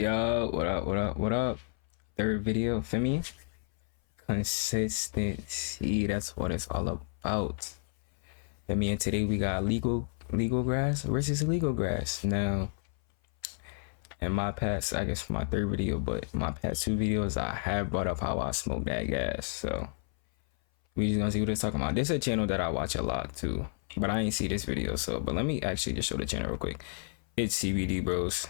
Yo, what up, what up, what up? Third video for me. Consistency, that's what it's all about. I mean, today we got legal grass versus illegal grass. Now, in my past, I guess my third video, but my past two videos, I have brought up how I smoke that gas. So we just gonna see what it's talking about. This is a channel that I watch a lot too, but I ain't see this video. So, but let me actually just show the channel real quick. It's CBD Bros.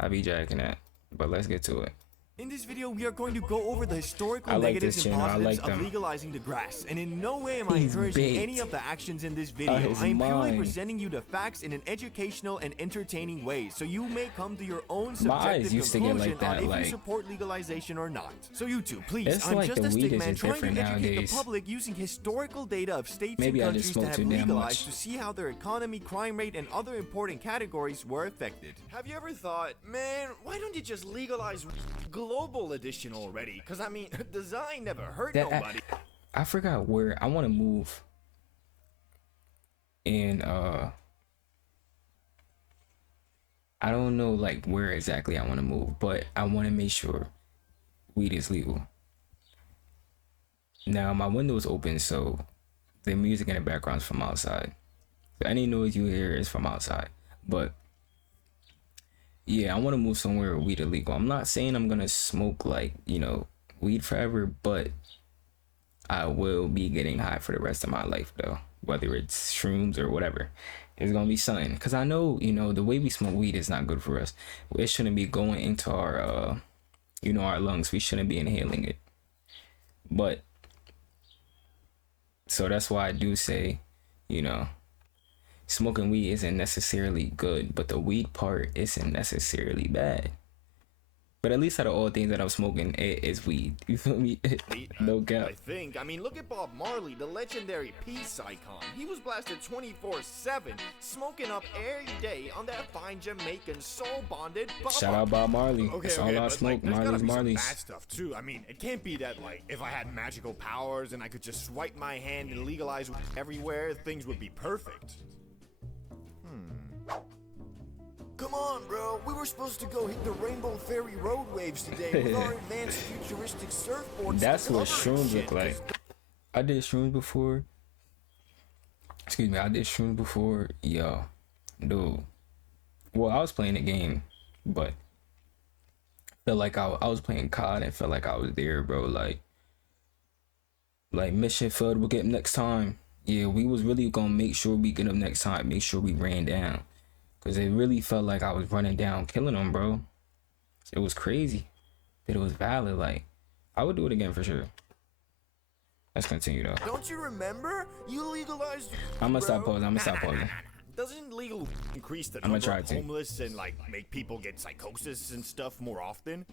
I be jacking that, but let's get to it. In this video, we are going to go over the historical like negatives this and channel. positives I like of legalizing the grass. And in no way am I He's encouraging baked. any of the actions in this video. His I am purely mind. presenting you the facts in an educational and entertaining way, so you may come to your own My eyes subjective used to get conclusion like that, on if like- you support legalization or not. So YouTube, please, It's I'm like just the a weed stick is man just trying to different educate nowadays. the public using historical data of states Maybe I and just countries that smoked have too damn legalized much. to see how their economy, crime rate, and other important categories were affected. Have you ever thought, man, why don't you just legalize Global Edition already? Because I mean, design never hurt nobody. I forgot where I want to move. And I don't know like where exactly I want to move, but I want to make sure weed is legal. Now my window is open, so the music in the background is from outside. So any noise you hear is from outside. But yeah, I want to move somewhere where weed illegal. I'm not saying I'm gonna smoke like, you know, weed forever, but I will be getting high for the rest of my life though, whether it's shrooms or whatever. It's gonna be something, because I know, you know, the way we smoke weed is not good for us. It shouldn't be going into our you know, our lungs. We shouldn't be inhaling it. But so that's why I do say, you know, smoking weed isn't necessarily good, but the weed part isn't necessarily bad. But at least out of all things that I'm smoking, it is weed. You feel me? No cap. I mean, look at Bob Marley, the legendary peace icon. He was blasted 24/7, smoking up every day on that fine Jamaican soul-bonded bubba. Shout out Bob Marley. That's all I but, smoke. there's gotta Marley's be some Marley's. bad stuff too. I mean, it can't be that like if I had magical powers and I could just swipe my hand and legalize everywhere, things would be perfect. Come on, bro. We were supposed to go hit the Rainbow Ferry road waves today with our advanced futuristic surfboards. That's what covering shrooms shit, look like. I did shrooms before. Excuse me, I did shrooms before. Yo, dude. Well, I was playing the game, but felt like I was playing COD and felt like I was there, bro. Like mission failed, we'll get him next time. Yeah, we was really gonna make sure we get him next time. Make sure we ran down. Cause it really felt like I was running down, killing them, bro. It was crazy, but it was valid. Like, I would do it again for sure. Let's continue though. Don't you remember? You legalized. I'm gonna stop pausing. Doesn't legal increase the I'ma number try of to. homeless and like make people get psychosis and stuff more often?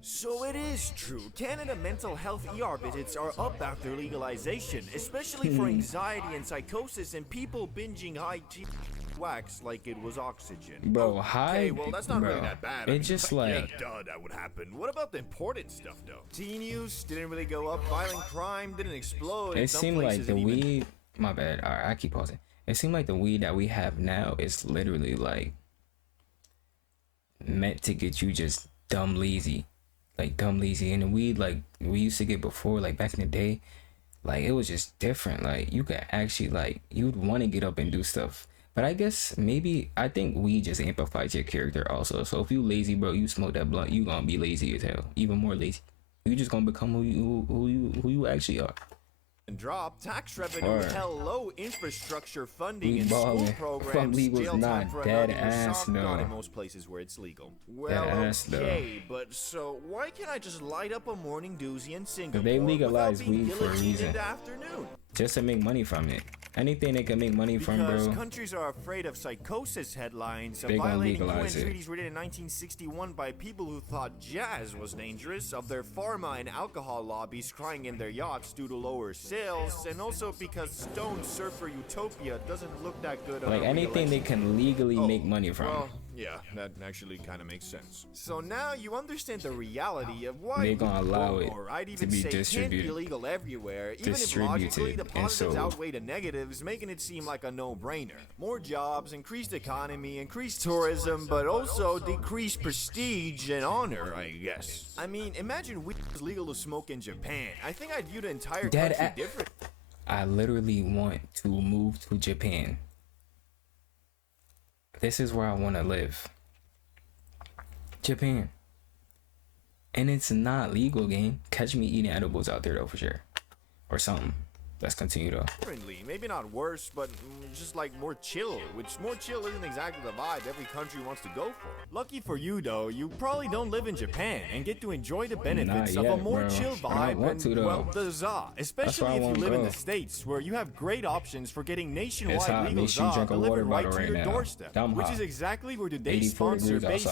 So it is true. Canada mental health ER visits are up after legalization, especially for anxiety and psychosis and people binging high G wax like it was oxygen. Bro, high. Okay, well that's not bro, really that bad. It just like. yeah, duh, that would happen. What about the important stuff though? Teen use didn't really go up. Violent crime didn't explode. It seemed like the weed. My bad. All right, I keep pausing. It seemed like the weed that we have now is literally like meant to get you just dumb lazy. Like dumb lazy. And the weed like we used to get before, like back in the day, like it was just different. Like you could actually like you'd want to get up and do stuff. But I guess maybe I think weed just amplifies your character also. So if you lazy, bro, you smoke that blunt, you gonna be lazy as hell, even more lazy. You just gonna become who you actually are. Drop tax revenue, hell low infrastructure funding We and school ballin'. programs, Legal's jail not time for dead another ass, soft gun no. in most places where it's legal. Dead Well, ass, though. okay, but so why can't I just light up a morning doozy in Singapore They legalize without being weed for a guillotined reason. in the afternoon? Just to make money from it. Anything they can make money from, Because bro. countries are afraid of psychosis headlines of They gonna violating UN legalize it. treaties written in 1961 by people who thought jazz was dangerous, of their pharma and alcohol lobbies crying in their yachts due to lower sales, and also because Stone Surfer Utopia doesn't look that good on Like a anything they re-election. can legally make money from. Well, Yeah, that actually kind of makes sense. So now you understand the reality of why They're gonna allow it or I'd to even be say can't be distributed. illegal everywhere, even if logically the positives outweigh the negatives, making it seem like a no-brainer. More jobs, increased economy, increased tourism, but also decreased prestige and honor, I guess. I mean, imagine weed was legal to smoke in Japan. I think I'd view the entire country different. I literally want to move to Japan. This is where I want to live. Japan. And it's not legal, gang. Catch me eating edibles out there though, for sure. Or something. Let's continue though. Maybe not worse, but just like more chill, which more chill isn't exactly the vibe every country wants to go for. Lucky for you though, you probably don't live in Japan and get to enjoy the benefits of a more chill vibe and, well, the ZA, especially if you live in the States where you have great options for getting nationwide legal ZA delivered right to your doorstep, which is exactly where today's sponsor base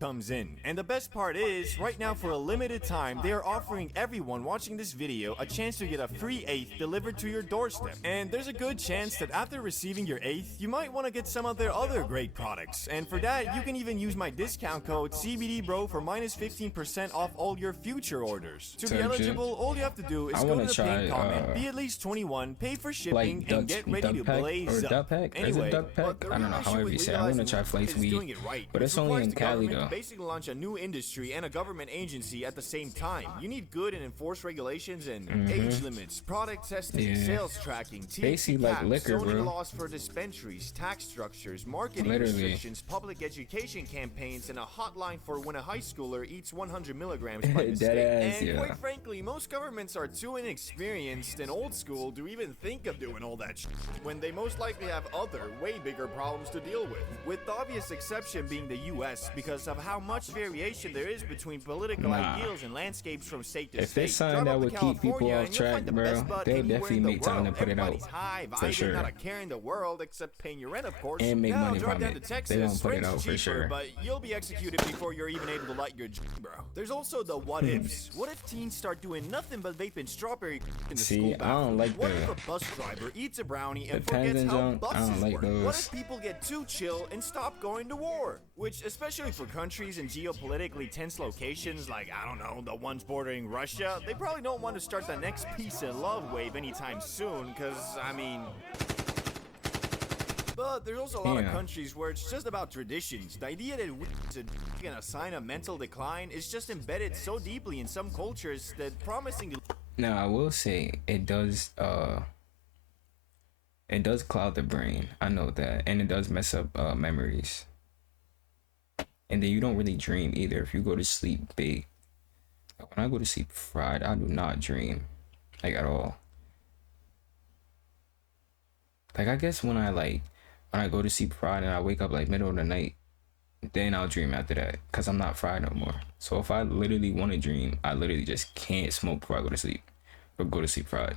comes in. And the best part is, right now for a limited time, they are offering everyone watching this video a chance to get a free eighth delivered to your doorstep. And there's a good chance that after receiving your eighth, you might want to get some of their other great products. And for that, you can even use my discount code CBDBRO for minus 15% off all your future orders. To be eligible, all you have to do is go to the pinned comment, be at least 21, pay for shipping, and get ready to blaze up. Anyway, but the real issue with legalizing is doing it right. But it's only in Cali though. Basically launch a new industry and a government agency at the same time. You need good and enforced regulations and age limits, product testing, sales tracking, THC like liquor, zoning laws for dispensaries, tax structures, marketing restrictions, public education campaigns, and a hotline for when a high schooler eats 100 milligrams by mistake. And quite frankly, most governments are too inexperienced and old school to even think of doing all that shit when they most likely have other, way bigger problems to deal with the obvious exception being the US because of how much variation there is between political ideals and landscapes from state to state. If there's something that would keep people off track, bro, they'll definitely make time to put it out. For sure. Not a care in the world except paying your rent, of course. And make money from it. They won't put it out for sure. But you'll be executed before you're even able to light your bro. There's also the what ifs. What if teens start doing nothing but vaping strawberry in the school bathroom? I don't like what if a bus driver eats a brownie and forgets how buses work? What if people get too chill and stop going to war? Which, especially for countries in geopolitically tense locations like, I don't know, the ones bordering Russia, they probably don't want to start the next peace and love wave anytime soon, because, I mean... But there's also a lot of countries where it's just about traditions. The idea that weed is a sign of mental decline is just embedded so deeply in some cultures that promising to... Now, I will say, it does cloud the brain. I know that. And it does mess up memories. And then you don't really dream either if you go to sleep big. When I go to sleep fried, I do not dream, like, at all. Like, I guess when I go to sleep fried and I wake up like middle of the night, then I'll dream after that, because I'm not fried no more. So if I literally want to dream, I literally just can't smoke before I go to sleep, or go to sleep fried.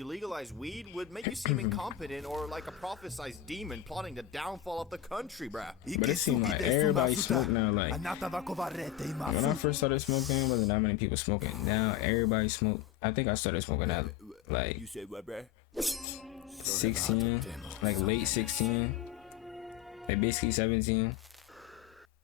Legalize weed would make you seem incompetent or like a prophesized demon plotting the downfall of the country, bruh. But it seems like everybody smoke now. Like, when I first started smoking, wasn't that many people smoking. Now everybody smoke. I think I started smoking at like 16, like late 16, like basically 17.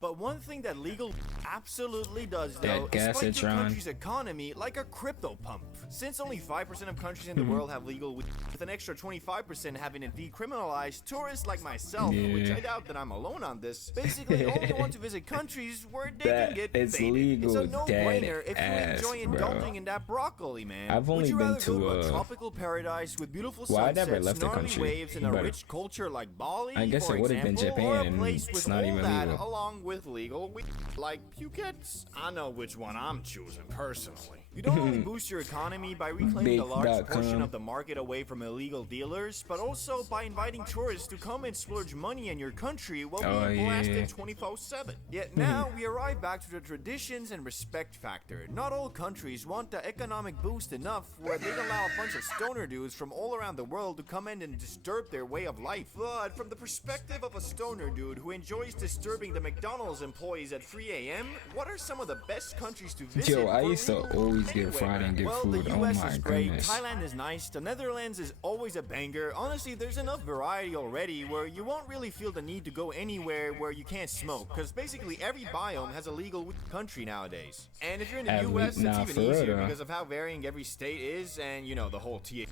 But one thing that legal absolutely does, though, is spike your country's economy like a crypto pump. Since only 5% of countries in the world have legal weed, with an extra 25% having it decriminalized, tourists like myself, which I doubt that I'm alone on this, basically only want to visit countries where they can get faded. It's a no-brainer if you enjoy indulging in that broccoli, man. I've only been to a tropical paradise with beautiful sunsets, gnarly waves, and a rich culture like Bali, I guess it would have been Japan, and it's not even legal. Along with legal weed, like Phuket's. I know which one I'm choosing personally. You don't only boost your economy by reclaiming a large portion of the market away from illegal dealers, but also by inviting tourists to come and splurge money in your country while being blasted 24/7. Yet now we arrive back to the traditions and respect factor. Not all countries want the economic boost enough where they'd allow a bunch of stoner dudes from all around the world to come in and disturb their way of life. But from the perspective of a stoner dude who enjoys disturbing the McDonald's employees at 3 a.m., what are some of the best countries to visit? Yo, I used to always just get fried and get well, the food. Oh US my is great, goodness. Thailand is nice, the Netherlands is always a banger. Honestly, there's enough variety already where you won't really feel the need to go anywhere where you can't smoke, because basically every biome has a legal country nowadays. And if you're in the US, it's even easier because of how varying every state is and, you know, the whole TA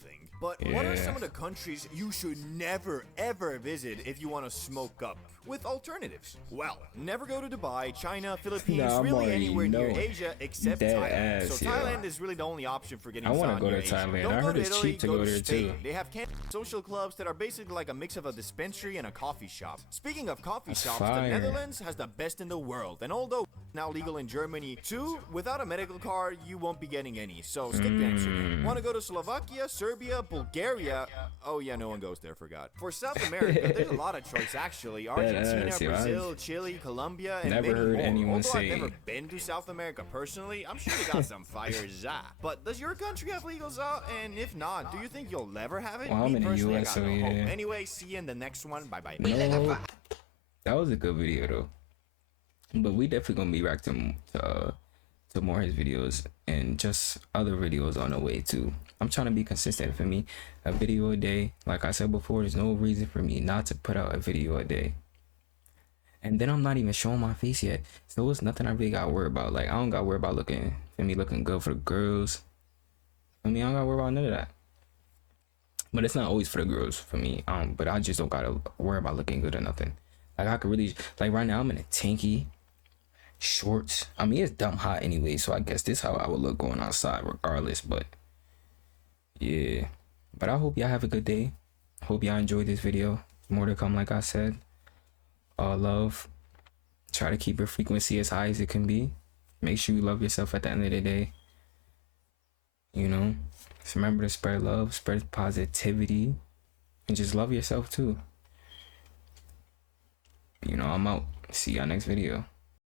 thing. But what are some of the countries you should never ever visit if you want to smoke up with alternatives? Well, never go to Dubai, China, Philippines, really anywhere near Asia except Thailand. So Thailand is really the only option for getting. I want to go to Thailand. Don't I go heard to it's Italy, cheap to go go to there Spain. too. They have social clubs that are basically like a mix of a dispensary and a coffee shop. Speaking of coffee shops, the Netherlands has the best in the world. And although now legal in Germany too, without a medical card, you won't be getting any. So stick to Amsterdam. Want to go to Slovakia, Serbia, Bulgaria? Oh yeah, no one goes there, forgot. For South America, there's a lot of choice actually. Argentina, Brazil, Chile, Colombia, and never many heard more. anyone Although say. I've never been to South America personally, I'm sure they got some fire za. But does your country have legal za? And if not, do you think you'll ever have it? Well, I'm in the personally, US, I got no hope. yeah. Anyway, see you in the next one. Bye bye. No, that was a good video though. But we definitely gonna be back to more of his videos and just other videos on the way too. I'm trying to be consistent. For me, a video a day. Like I said before, there's no reason for me not to put out a video a day. And then I'm not even showing my face yet, so it's nothing I really gotta worry about. Like I don't gotta worry about looking good for the girls. I mean, I don't gotta worry about none of that. But it's not always for the girls for me. But I just don't gotta worry about looking good or nothing. Like I could really, like right now I'm in a tanky shorts. I mean, it's dumb hot anyway, so I guess this how I would look going outside regardless. But yeah, but I hope y'all have a good day. Hope y'all enjoyed this video. More to come, like I said. All love. Try to keep your frequency as high as it can be. Make sure you love yourself at the end of the day. You know, just remember to spread love, spread positivity, and just love yourself too. You know, I'm out. See y'all next video.